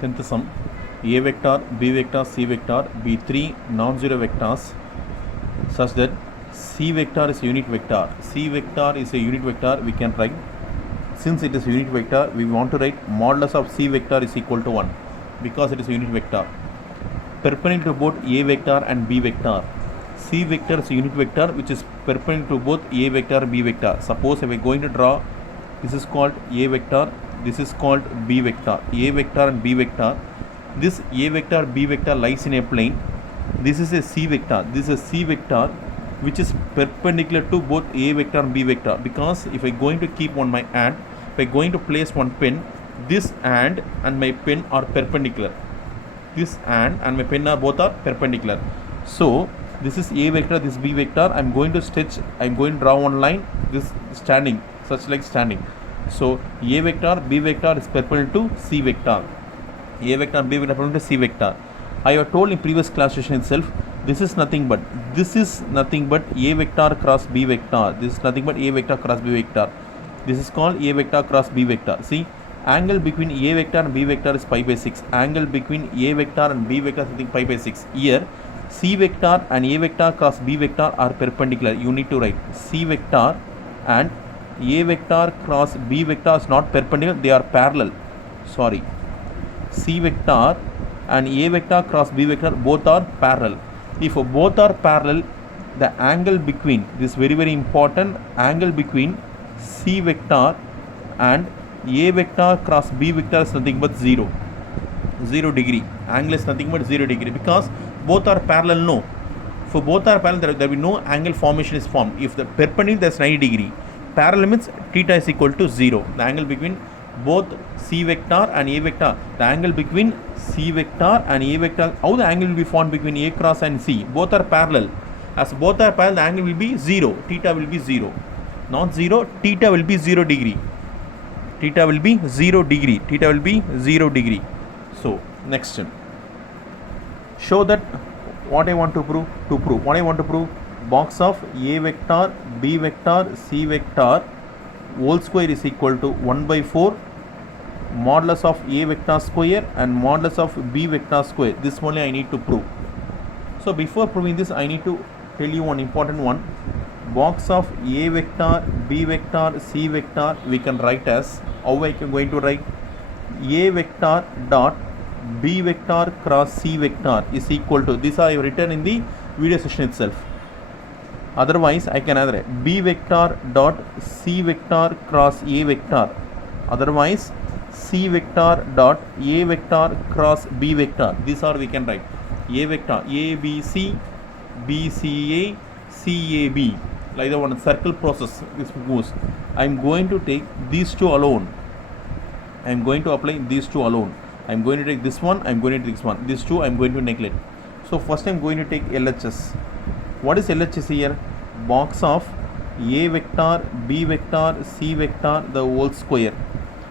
10th sum. A vector, B vector, C vector be three non-zero vectors such that C vector is a unit vector. C vector is a unit vector. We can write, since it is a unit vector, we want to write modulus of C vector is equal to 1 because it is a unit vector. Perpendicular to both A vector and B vector. C vector is a unit vector which is perpendicular to both A vector and B vector. Suppose if we are going to draw, this is called A vector, this is called B vector. A vector and B vector. This A vector, B vector lies in a plane. This is a C vector. This is a C vector which is perpendicular to both A vector and B vector, because if I am going to keep on my hand, if I am going to place one pen, this hand and my pen are perpendicular. This hand and my pen are both are perpendicular. So this is A vector, this B vector. I am going to stretch, I am going to draw one line, this standing, such like standing. So A vector, B vector is perpendicular to C vector. A vector and B vector perpendicular to C vector. I have told in previous class session itself, this is nothing but A vector cross B vector. This is nothing but A vector cross B vector. This is called A vector cross B vector. See, angle between A vector and B vector is pi by 6. Angle between A vector and B vector is pi by 6. Here, C vector and A vector cross B vector are perpendicular. You need to write C vector and A vector cross B vector is not perpendicular, they are parallel. Sorry. C vector and A vector cross B vector both are parallel. If both are parallel, the angle between, this very very important, angle between C vector and A vector cross B vector is nothing but 0 degree. Angle is nothing but 0 degree because both are parallel. No, for both are parallel, there will be no angle formation is formed. If the perpendicular, there is 90 degree. Parallel means theta is equal to 0. The angle between both C vector and A vector, the angle between C vector and A vector, how the angle will be formed between A cross and C? Both are parallel. As both are parallel, the angle will be 0. Theta will be 0. Not 0, theta will be 0 degree. Theta will be 0 degree. Theta will be 0 degree. So, next. Show that what I want to prove. What I want to prove, box of A vector, B vector, C vector whole square is equal to 1 by 4 modulus of A vector square and modulus of B vector square. This only I need to prove. So before proving this, I need to tell you one important one. Box of A vector, B vector, C vector we can write as, how I am going to write, A vector dot B vector cross C vector is equal to, this I have written in the video session itself. Otherwise, I can either B vector dot C vector cross A vector. Otherwise, C vector dot A vector cross B vector. These are we can write. A vector ABC, BCA, CAB. Like the one circle process this goes. I am going to take these two alone. I am going to apply these two alone. I am going to take this one. I am going to take this one. These two I am going to neglect. So first I am going to take LHS. What is LHS here? Box of A vector, B vector, C vector, the whole square.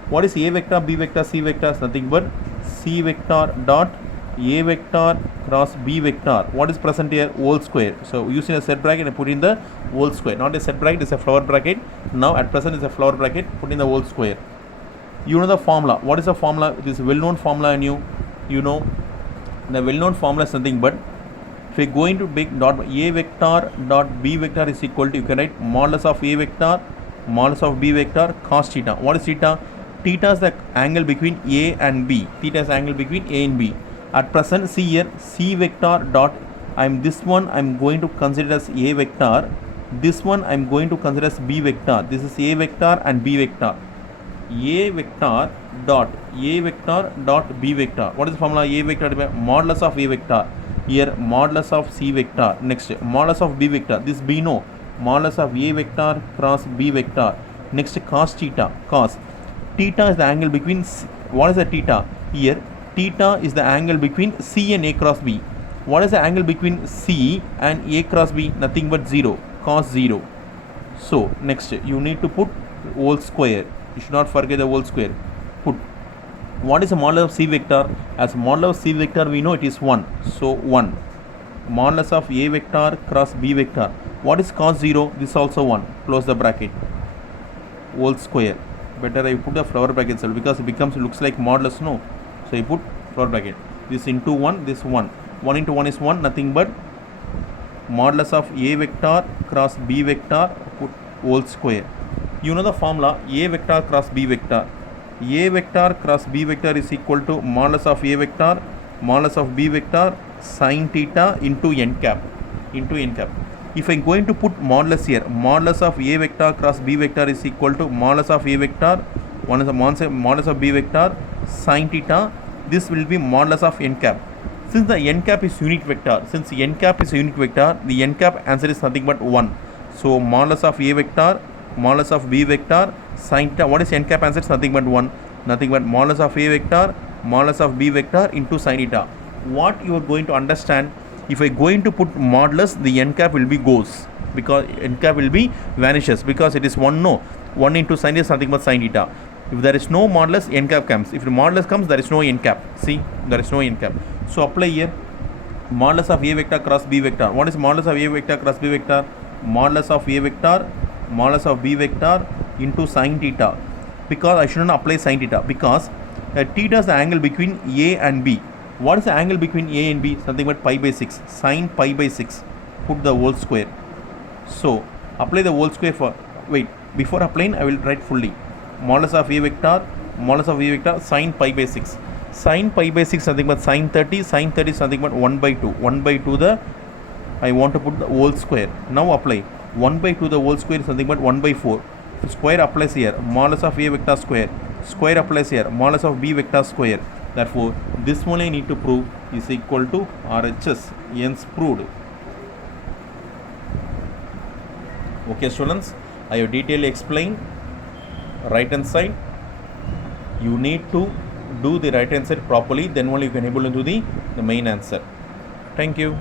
What is A vector, B vector, C vector? Is nothing but C vector dot A vector cross B vector. What is present here? Whole square. So using a set bracket, I put in the whole square. Not a set bracket, it's a flower bracket. Now at present it's a flower bracket. Put in the whole square. You know the formula. What is the formula? This well-known formula, and you know the well-known formula is nothing but, if we are going to take dot A vector dot B vector is equal to, you can write modulus of A vector, modulus of B vector, cos theta. What is theta? Theta is the angle between A and B. Theta is the angle between A and B. At present, see here, C vector dot, this one I am going to consider as A vector. This one I am going to consider as B vector. This is A vector and B vector. A vector dot B vector. What is the formula? A vector modulus of A vector. Here modulus of C vector. Next modulus of B vector. This B no. Modulus of A vector cross B vector. Next cos theta. Cos theta is the angle between what is the theta? Here theta is the angle between C and A cross B. What is the angle between C and A cross B? Nothing but 0. Cos 0. So next you need to put whole square. You should not forget the whole square. Put what is the modulus of C vector? As modulus of C vector we know it is 1. So 1. Modulus of A vector cross B vector. What is cos 0? This also 1. Close the bracket. Whole square. Better I put the flower bracket itself because it looks like modulus, no. So I put floor bracket. This into 1, this 1. 1 into 1 is 1, nothing but modulus of A vector cross B vector put whole square. You know the formula A vector cross B vector. A vector cross B vector is equal to modulus of A vector modulus of B vector sin theta into n cap. If I am going to put modulus here, modulus of A vector cross B vector is equal to modulus of A vector modulus of B vector sin theta. This will be modulus of n cap. Since the n cap is unit vector, the n cap answer is nothing but 1. So modulus of A vector modulus of B vector sin theta. What is n cap answer? Is nothing but 1. Nothing but modulus of A vector modulus of B vector into sin theta. What you are going to understand, if I going to put modulus, the n cap will be goes, because n cap will be vanishes, because it is 1 no. 1 into sin theta is nothing but sin theta. If there is no modulus, n cap comes. If the modulus comes, there is no n cap. See, there is no n cap. So apply here modulus of A vector cross B vector. What is modulus of A vector cross B vector? Modulus of A vector modulus of B vector into sin theta. Because I should not apply sin theta, because theta is the angle between A and B. What is the angle between A and B? Something but pi by 6. Sin pi by 6. Put the whole square. So apply the whole square for, wait, before applying I will write fully. Modulus of A vector sin pi by 6. Sin pi by 6 something but sin 30. Sin 30 is something but 1 by 2. 1 by 2 the, I want to put the whole square. Now apply. 1 by 2 the whole square is something but 1 by 4. So square applies here. Modulus of A vector square. Square applies here. Modulus of B vector square. Therefore, this one I need to prove is equal to RHS. Hence proved. Okay students, I have detailedly explained right hand side. You need to do the right hand side properly, then only you can able to do the main answer. Thank you.